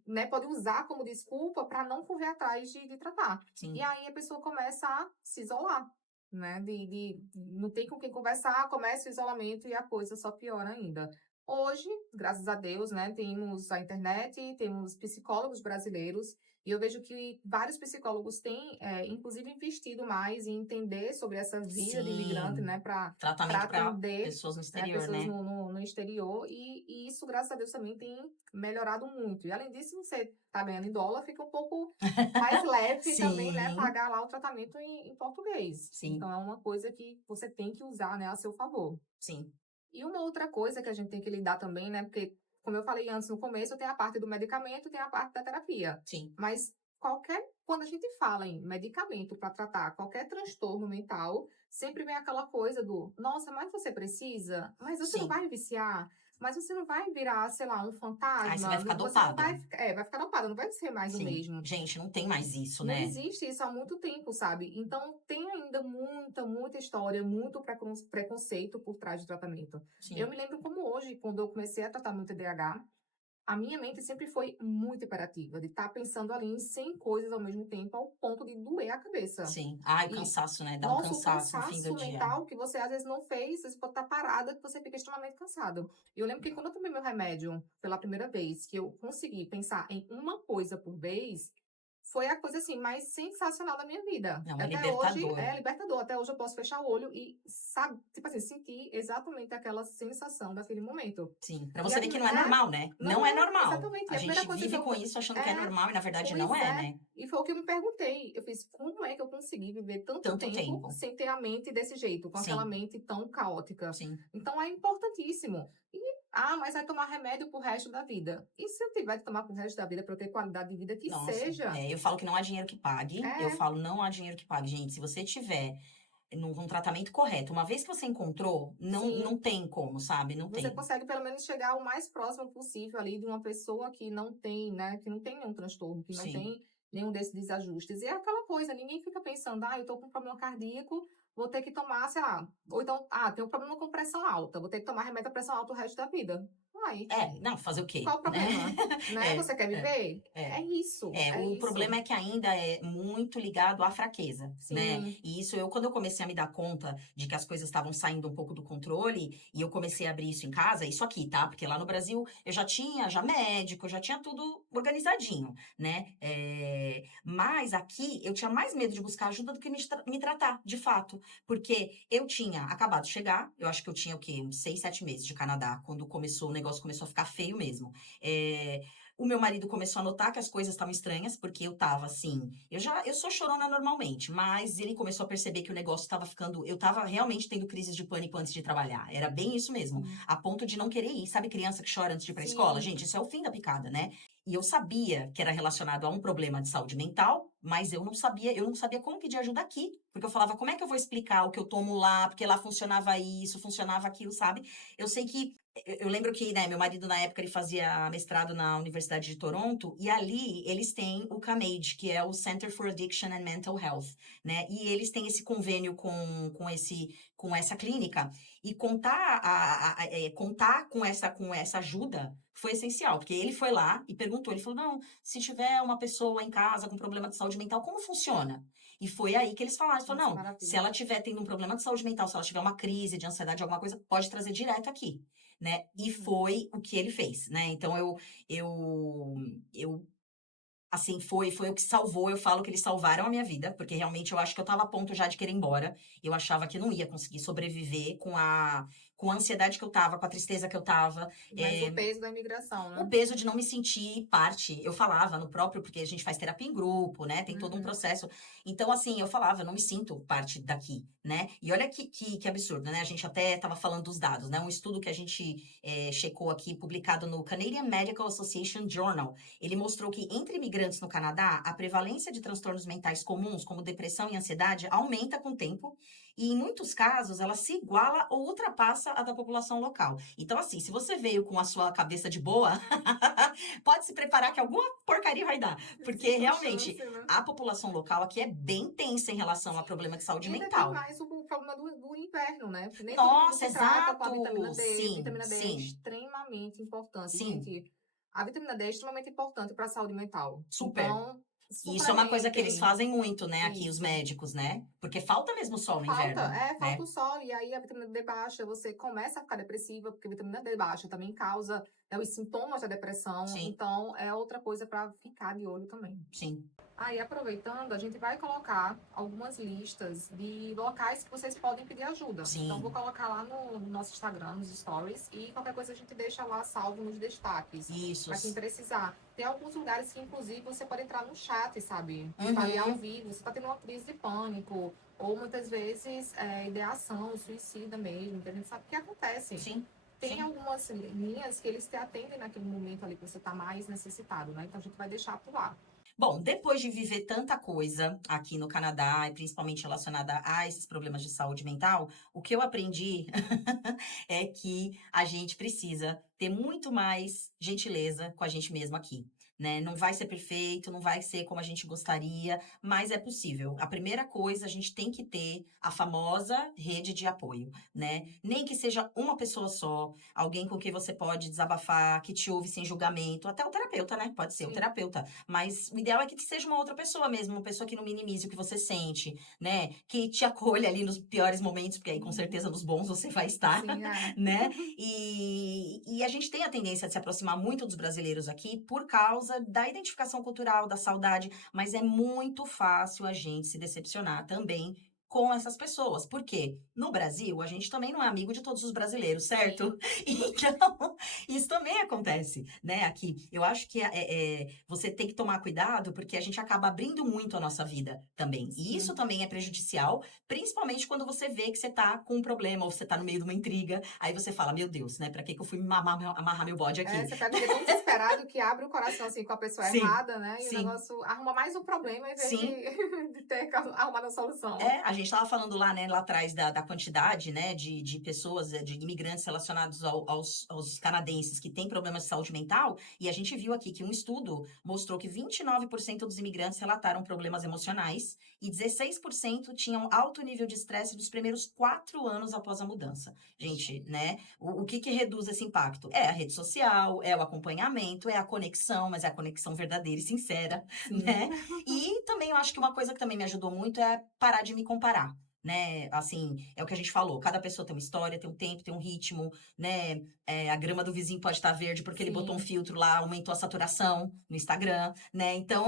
né, pode usar como desculpa para não correr atrás de tratar. E sim, aí a pessoa começa a se isolar, né? De não ter com quem conversar, começa o isolamento e a coisa só piora ainda. Hoje, graças a Deus, né, temos a internet, temos psicólogos brasileiros, e eu vejo que vários psicólogos têm, inclusive, investido mais em entender sobre essa vida de imigrante, sim. né, para Tratamento para atender, pessoas no né, exterior, pessoas né? no exterior, e isso, graças a Deus, também tem melhorado muito. E, além disso, você está ganhando em dólar, fica um pouco mais leve também, né, Sim, pagar lá o tratamento em português. sim, Então, é uma coisa que você tem que usar, né, a seu favor. sim, E uma outra coisa que a gente tem que lidar também, né? Porque, como eu falei antes no começo, tem a parte do medicamento, tem a parte da terapia. sim, Mas quando a gente fala em medicamento para tratar qualquer transtorno mental, sempre vem aquela coisa do, nossa, mas você precisa? Mas você não sim. vai viciar? Mas você não vai virar, sei lá, um Aí você vai fantasma? ficar Você não dopado. vai ficar dopado, não vai ser mais o Sim. mesmo. Gente, não tem mais isso, Não né? existe isso há muito tempo, sabe? Então, tem ainda muita história, muito preconceito por trás do tratamento. Eu Sim, me lembro como hoje, quando eu comecei a tratar meu TDAH, a minha mente sempre foi muito imperativa, de estar pensando ali em 100 coisas ao mesmo tempo, ao ponto de doer a cabeça. sim. Ai, o E, cansaço, né? Dá um nossa, o cansaço no fim do cansaço dia. mental que você às vezes não fez, você pode estar parada, que você fica extremamente cansado. E eu lembro que quando eu tomei meu remédio pela primeira vez, que eu consegui pensar em uma coisa por vez, foi a coisa, assim, mais sensacional da minha vida. Não, é Até hoje libertador. é libertador, até hoje eu posso fechar o olho e, sabe, tipo assim, sentir exatamente aquela sensação daquele momento. Sim. Pra E você ver que não é normal, né? não Não é é, normal. exatamente. A E a primeira gente coisa que vive eu com isso achando que é é, normal e na verdade não pois é, é. né? E foi o que eu me perguntei. Eu fiz, como é que eu consegui viver tanto Tanto tempo tempo. sem ter a mente desse jeito, com aquela Sim, mente tão caótica? sim. Então é importantíssimo. Mas vai tomar remédio pro resto da vida. E se eu tiver que tomar pro resto da vida para eu ter qualidade de vida que Nossa. seja? É, eu falo que não há dinheiro que pague. Eu É, falo não há dinheiro que pague. Gente, se você tiver num tratamento correto, uma vez que você encontrou, não sim. tem como, sabe? Não Você tem. consegue pelo menos chegar o mais próximo possível ali de uma pessoa que não tem, né, que não tem nenhum transtorno, que não Sim. tem nenhum desses desajustes. E é aquela coisa, ninguém fica pensando, eu tô com um problema cardíaco, vou ter que tomar, sei lá, ou então, tenho um problema com pressão alta, vou ter que tomar remédio pra pressão alta o resto da vida. Ai, Não, fazer o quê? qual o problema? Né? É, Você quer é, viver? é. É isso, é O problema isso. é que ainda é muito ligado à fraqueza, né? Sim, E isso, quando eu comecei a me dar conta de que as coisas estavam saindo um pouco do controle, e eu comecei a abrir isso em casa, isso aqui, tá? Porque lá no Brasil eu já tinha médico, eu já tinha tudo organizadinho, né? Mas aqui eu tinha mais medo de buscar ajuda do que me tratar, de fato. Porque eu tinha acabado de chegar, eu acho que eu tinha o quê? Uns 6, 7 meses de Canadá, quando o negócio começou a ficar feio mesmo. É, o meu marido começou a notar que as coisas estavam estranhas, porque eu tava assim. Eu sou chorona normalmente, mas ele começou a perceber que o negócio estava ficando. Eu tava realmente tendo crises de pânico antes de trabalhar. Era bem isso mesmo. sim, A ponto de não querer ir. Sabe, criança que chora antes de ir pra escola? sim. Gente, isso é o fim da picada, né? E eu sabia que era relacionado a um problema de saúde mental, mas eu não sabia como pedir ajuda aqui. Porque eu falava, como é que eu vou explicar o que eu tomo lá? Porque lá funcionava isso, funcionava aquilo, sabe? Eu sei que eu lembro que, né, meu marido, na época, ele fazia mestrado na Universidade de Toronto, e ali eles têm o CAMAID, que é o Center for Addiction and Mental Health, né? E eles têm esse convênio com essa clínica. E contar com essa ajuda foi essencial, porque ele foi lá e perguntou, ele falou, não, se tiver uma pessoa em casa com problema de saúde mental, como funciona? E foi aí que eles falaram, Nossa, não, se maravilha. ela tiver tendo um problema de saúde mental, se ela tiver uma crise de ansiedade, alguma coisa, pode trazer direto aqui, né? E Uhum. foi o que ele fez, né? Então eu assim, foi o que salvou. Eu falo que eles salvaram a minha vida, porque realmente eu acho que eu estava a ponto já de querer ir embora. Eu achava que eu não ia conseguir sobreviver com a ansiedade que eu tava, com a tristeza que eu tava. Mas o peso da imigração, O né? peso de não me sentir parte, eu falava no próprio, porque a gente faz terapia em grupo, né? Tem todo um Uhum. processo. Então, assim, eu falava, eu não me sinto parte daqui, né? E olha que absurdo, né? A gente até estava falando dos dados, né? Um estudo que a gente checou aqui, publicado no Canadian Medical Association Journal, ele mostrou que entre imigrantes no Canadá, a prevalência de transtornos mentais comuns, como depressão e ansiedade, aumenta com o tempo. E em muitos casos, ela se iguala ou ultrapassa a da população local. Então, assim, se você veio com a sua cabeça de boa, pode se preparar que alguma porcaria vai dar. Porque Existe uma realmente chance, né? a população local aqui é bem tensa em relação a Sim. problema de E saúde ainda tem mental. mais o problema do inverno, né? Nem todo mundo Nossa, se trata com a exato! vitamina D. Sim, Vitamina D é sim, extremamente importante. sim. Gente, a vitamina D é extremamente importante para a saúde mental. Super. Então, E isso é uma coisa que eles suplementem fazem muito, né, aqui, os isso. médicos, né? Porque falta mesmo sol no Falta, inverno, falta né? o sol, e aí a vitamina D baixa, você começa a ficar depressiva, porque a vitamina D baixa também causa os sintomas da depressão, Sim, então é outra coisa para ficar de olho também. sim, Aí, aproveitando, a gente vai colocar algumas listas de locais que vocês podem pedir ajuda. Então, vou sim. colocar lá no nosso Instagram, nos stories, e qualquer coisa a gente deixa lá salvo nos destaques, Isso. para quem precisar. Tem alguns lugares que, inclusive, você pode entrar no chat, sabe? E tá ali ao Uhum, vivo, você tá tendo uma crise de pânico, ou muitas vezes ideação, suicida mesmo, que a gente sabe que acontece. sim, Tem sim. algumas linhas que eles te atendem naquele momento ali que você tá mais necessitado, né? Então, a gente vai deixar por lá. Bom, depois de viver tanta coisa aqui no Canadá, e principalmente relacionada a esses problemas de saúde mental, o que eu aprendi é que a gente precisa ter muito mais gentileza com a gente mesmo aqui. Né? Não vai ser perfeito, não vai ser como a gente gostaria, mas é possível. A primeira coisa, a gente tem que ter a famosa rede de apoio, né? Nem que seja uma pessoa só, alguém com quem você pode desabafar, que te ouve sem julgamento, até o terapeuta, né? Pode ser o Sim. terapeuta. Mas o ideal é que seja uma outra pessoa mesmo, uma pessoa que não minimize o que você sente, né? Que te acolha ali nos piores momentos, porque aí com certeza nos bons você vai estar, Sim, é. né? E a gente tem a tendência de se aproximar muito dos brasileiros aqui por causa da identificação cultural, da saudade, mas é muito fácil a gente se decepcionar também com essas pessoas. Por quê? No Brasil, a gente também não é amigo de todos os brasileiros, certo? Sim. Então, isso também acontece, né? Aqui, eu acho que você tem que tomar cuidado porque a gente acaba abrindo muito a nossa vida também. E isso Sim. também é prejudicial, principalmente quando você vê que você tá com um problema ou você tá no meio de uma intriga. Aí você fala, meu Deus, né? Pra que eu fui amarrar meu bode aqui? Você pega um dia tão desesperado que abre o coração assim com a pessoa Sim, errada, né? E o sim, negócio arruma mais um problema em vez de, sim. de ter arrumado a solução. gente estava falando lá, né, lá atrás da quantidade, né, de pessoas, de imigrantes relacionados aos canadenses que têm problemas de saúde mental, e a gente viu aqui que um estudo mostrou que 29% dos imigrantes relataram problemas emocionais e 16% tinham alto nível de estresse nos primeiros 4 anos após a mudança. Gente, né, o que reduz esse impacto? É a rede social, é o acompanhamento, é a conexão, mas é a conexão verdadeira e sincera, Sim. né? E também eu acho que uma coisa que também me ajudou muito é parar de me comparar, né? Assim, é o que a gente falou, cada pessoa tem uma história, tem um tempo, tem um ritmo, né? A grama do vizinho pode estar verde porque ele botou um Sim. filtro lá, aumentou a saturação no Instagram, né? Então,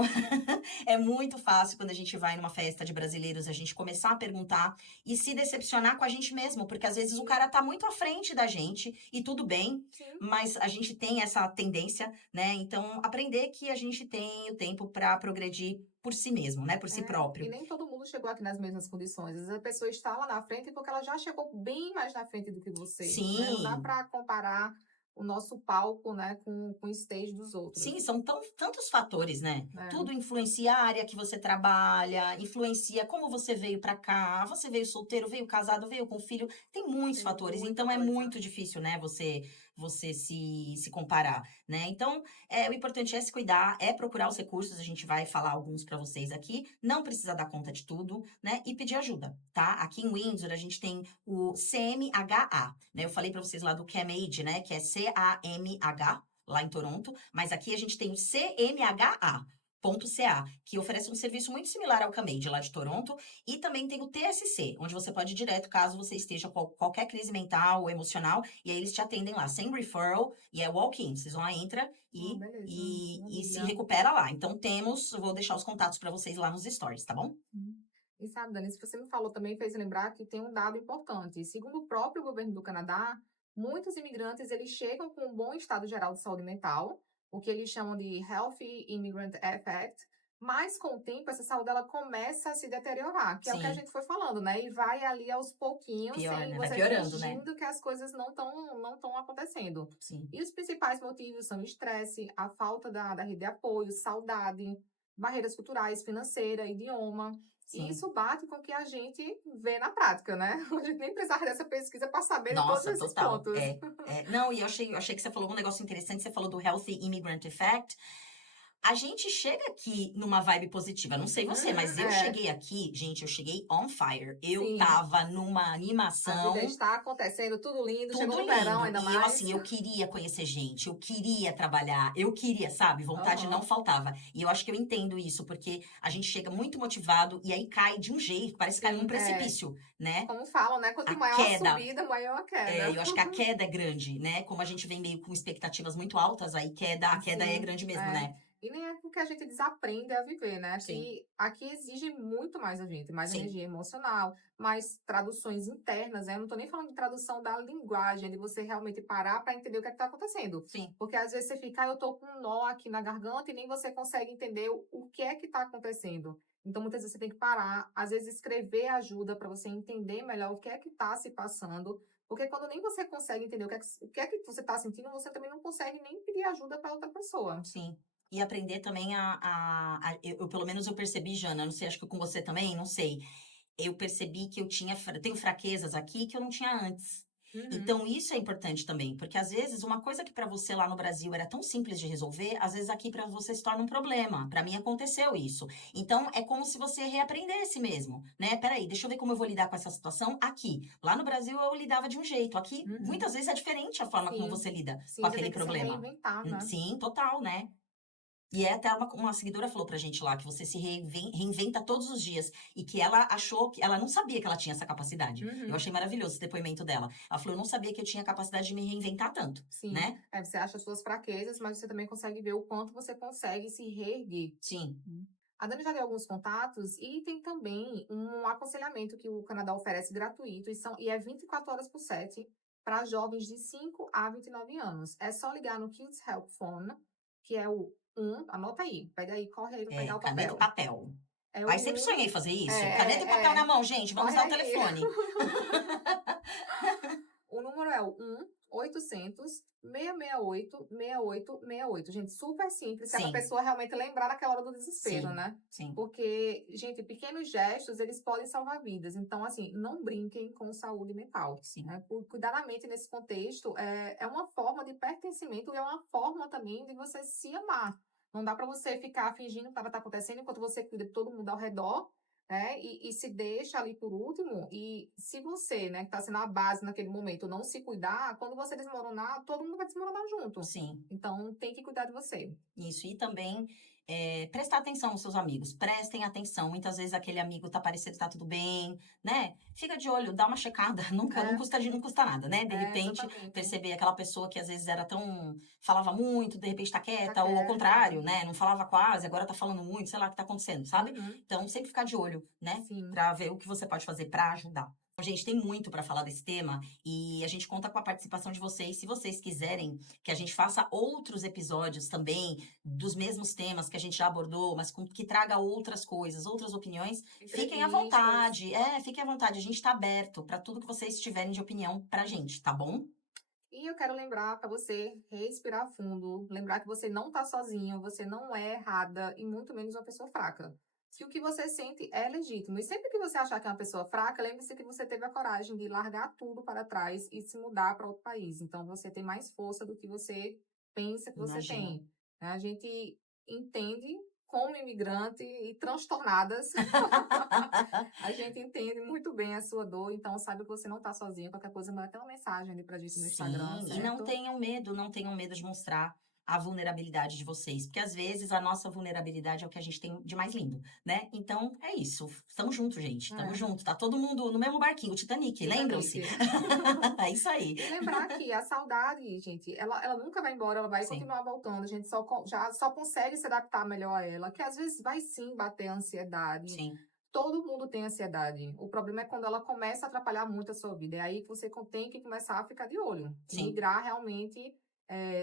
é muito fácil quando a gente vai numa festa de brasileiros, a gente começar a perguntar e se decepcionar com a gente mesmo, porque às vezes o cara tá muito à frente da gente e tudo bem, Sim. mas a gente tem essa tendência, né? Então, aprender que a gente tem o tempo para progredir por si mesmo, né? Por si E próprio. nem todo mundo chegou aqui nas mesmas condições. Às vezes a pessoa está lá na frente porque ela já chegou bem mais na frente do que você, né? Não dá Sim. para comparar o nosso palco, né, com o stage dos Sim, outros. são tantos fatores, né? É, Tudo influencia a área que você trabalha, influencia como você veio pra cá, você veio solteiro, veio casado, veio com filho, tem muitos tem fatores, muita então é coisa. muito difícil, né, você se comparar, né? Então, o importante é se cuidar, é procurar os recursos, a gente vai falar alguns pra vocês aqui, não precisa dar conta de tudo, né? E pedir ajuda, tá? Aqui em Windsor a gente tem o CMHA, né? Eu falei pra vocês lá do CAMH, né, que é CAMH, lá em Toronto, mas aqui a gente tem o CMHA. .ca, que oferece um serviço muito similar ao CAMED lá de Toronto, e também tem o TSC, onde você pode ir direto caso você esteja com qualquer crise mental ou emocional, e aí eles te atendem lá, sem referral, e é walk-in, vocês vão lá, entra Beleza, e se maravilha. recupera lá. Então eu vou deixar os contatos para vocês lá nos stories, tá bom? E sabe, Dani, isso que você me falou também fez lembrar que tem um dado importante. Segundo o próprio governo do Canadá, muitos imigrantes eles chegam com um bom estado geral de saúde mental, o que eles chamam de Healthy Immigrant Effect, mas com o tempo essa saúde ela começa a se deteriorar, que é o que a Sim, gente foi falando, né? E vai ali aos pouquinhos, pior, sem né? Vai você piorando, né? fingindo que as coisas não estão acontecendo. Sim. E os principais motivos são o estresse, a falta da rede de apoio, saudade, barreiras culturais, financeira, idioma. E Sim. isso bate com o que a gente vê na prática, né? A gente nem precisava dessa pesquisa para saber de todos Nossa, esses total. pontos. Não, e eu achei que você falou um negócio interessante, você falou do Healthy Immigrant Effect. A gente chega aqui numa vibe positiva. Não sei você, mas eu É, cheguei aqui, gente, eu cheguei on fire. Eu sim. tava numa A vida animação, está acontecendo, tudo lindo. Chegou tudo no verão lindo. ainda E eu, mais. assim, eu queria conhecer gente, eu queria trabalhar, eu queria, sabe? Vontade não Aham. faltava. E eu acho que eu entendo isso, porque a gente chega muito motivado e aí cai de um jeito, parece que cai num Sim, é. precipício, né? Como falam, né? Quanto A maior a queda. subida, maior a queda. Eu acho que a queda é grande, né? Como a gente vem meio com expectativas muito altas, aí a queda é Sim, grande mesmo, é. né? E nem é porque a gente desaprende a viver, né? Sim, Aqui exige muito mais a gente, mais sim, energia emocional, mais traduções internas, né? Eu não tô nem falando de tradução da linguagem, de você realmente parar para entender o que é que tá acontecendo. sim. Porque às vezes você fica, eu tô com um nó aqui na garganta e nem você consegue entender o que é que tá acontecendo. Então, muitas vezes você tem que parar, às vezes escrever ajuda para você entender melhor o que é que tá se passando. Porque quando nem você consegue entender o que é que você está sentindo, você também não consegue nem pedir ajuda para outra pessoa. Sim. E aprender também pelo menos eu percebi, Jana, não sei, acho que com você também, não sei. Eu percebi que tenho fraquezas aqui que eu não tinha antes. Uhum. Então, isso é importante também, porque às vezes uma coisa que para você lá no Brasil era tão simples de resolver, às vezes aqui para você se torna um problema. Para mim aconteceu isso. Então, é como se você reaprendesse mesmo, né? Peraí, deixa eu ver como eu vou lidar com essa situação aqui. Lá no Brasil eu lidava de um jeito, aqui Uhum. muitas vezes é diferente a forma como Sim, você lida com sim, você aquele tem que se problema. reinventar, né? Sim, total, né? E até uma seguidora falou pra gente lá que você se reinventa todos os dias e que ela achou que ela não sabia que ela tinha essa capacidade. Eu Uhum. achei maravilhoso esse depoimento dela. Ela falou: eu não sabia que eu tinha capacidade de me reinventar tanto, Sim, né? você acha as suas fraquezas, mas você também consegue ver o quanto você consegue se reerguer. Sim. A Dani já deu alguns contatos e tem também um aconselhamento que o Canadá oferece gratuito e é 24 horas por 7 para jovens de 5 a 29 anos. É só ligar no Kids Help Phone, que é o 1, anota aí, pega aí, corre aí para pegar o Caneta e papel. papel. É o Ai, sempre 1, sonhei fazer é, isso. Caneta e papel é, na é, mão, gente. Vamos corre usar o aí. telefone. O número é o 1-800-668-6868. Gente, super simples, que é pra Sim. pessoa realmente lembrar naquela hora do desespero, Sim, né? sim. Porque, gente, pequenos gestos, eles podem salvar vidas. Então, assim, não brinquem com saúde mental. Sim. Né? Cuidar da mente nesse contexto é uma forma de pertencimento e é uma forma também de você se amar. Não dá pra você ficar fingindo que nada tá acontecendo enquanto você cuida de todo mundo ao redor, né? E se deixa ali por último. E se você, né, que tá sendo a base naquele momento, não se cuidar, quando você desmoronar, todo mundo vai desmoronar junto. Sim. Então, tem que cuidar de você. Isso, e também prestar atenção aos seus amigos. Prestem atenção. Muitas vezes aquele amigo tá parecendo que tá tudo bem, né? Fica de olho, dá uma checada. Nunca, não É, custa, não custa nada, né? De repente, exatamente. perceber aquela pessoa que às vezes era tão... falava muito, de repente tá Tá quieta, ou ao quieta. contrário, né? Não falava quase, agora tá falando muito, sei lá o que tá acontecendo, sabe? Uhum, Então, sempre ficar de olho, né? sim. Pra ver o que você pode fazer pra ajudar. Bom, gente, tem muito para falar desse tema e a gente conta com a participação de vocês. Se vocês quiserem que a gente faça outros episódios também dos mesmos temas que a gente já abordou, mas que traga outras coisas, outras opiniões, fiquem à Entrevistas. vontade. Fiquem à vontade. A gente está aberto para tudo que vocês tiverem de opinião pra gente, tá bom? E eu quero lembrar para você respirar fundo, lembrar que você não tá sozinho, você não é errada e muito menos uma pessoa fraca. Que o que você sente é legítimo. E sempre que você achar que é uma pessoa fraca, lembre-se que você teve a coragem de largar tudo para trás e se mudar para outro país. Então você tem mais força do que você pensa que você Imagina. tem. Né? A gente entende como imigrante e transtornadas. A gente entende muito bem a sua dor, então sabe que você não tá sozinha. Qualquer coisa, manda até uma mensagem ali pra gente no Instagram, Sim, e certo? não tenham medo de mostrar a vulnerabilidade de vocês, porque às vezes a nossa vulnerabilidade é o que a gente tem de mais lindo, né? Então é isso. Tamo junto, gente. Tamo É, junto. Tá todo mundo no mesmo barquinho, o Titanic, lembram-se? Titanic. É isso aí. E lembrar que a saudade, gente, ela nunca vai embora, ela vai Sim, continuar voltando. A gente já só consegue se adaptar melhor a ela, que às vezes vai sim bater a ansiedade. sim, Todo mundo tem ansiedade. O problema é quando ela começa a atrapalhar muito a sua vida. É aí que você tem que começar a ficar de olho. sim. Migrar realmente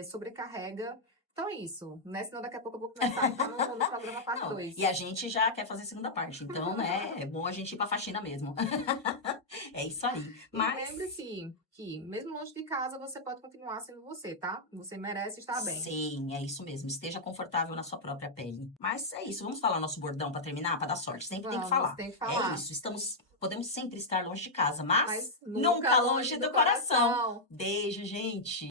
sobrecarrega. Então é isso, né? Senão daqui a pouco eu vou começar a entrar no programa parte Não, e 2. a gente já quer fazer a segunda parte, então, né, é bom a gente ir pra faxina mesmo. É isso aí. E Mas, lembre-se que, mesmo longe de casa, você pode continuar sendo você, tá? Você merece estar bem. sim, é isso mesmo. Esteja confortável na sua própria pele. Mas é isso. Vamos falar nosso bordão pra terminar, pra dar sorte. Sempre tem que Vamos, falar. tem que É falar. isso. Podemos sempre estar longe de casa, mas Mas nunca nunca longe longe do do coração. coração. Beijo, gente.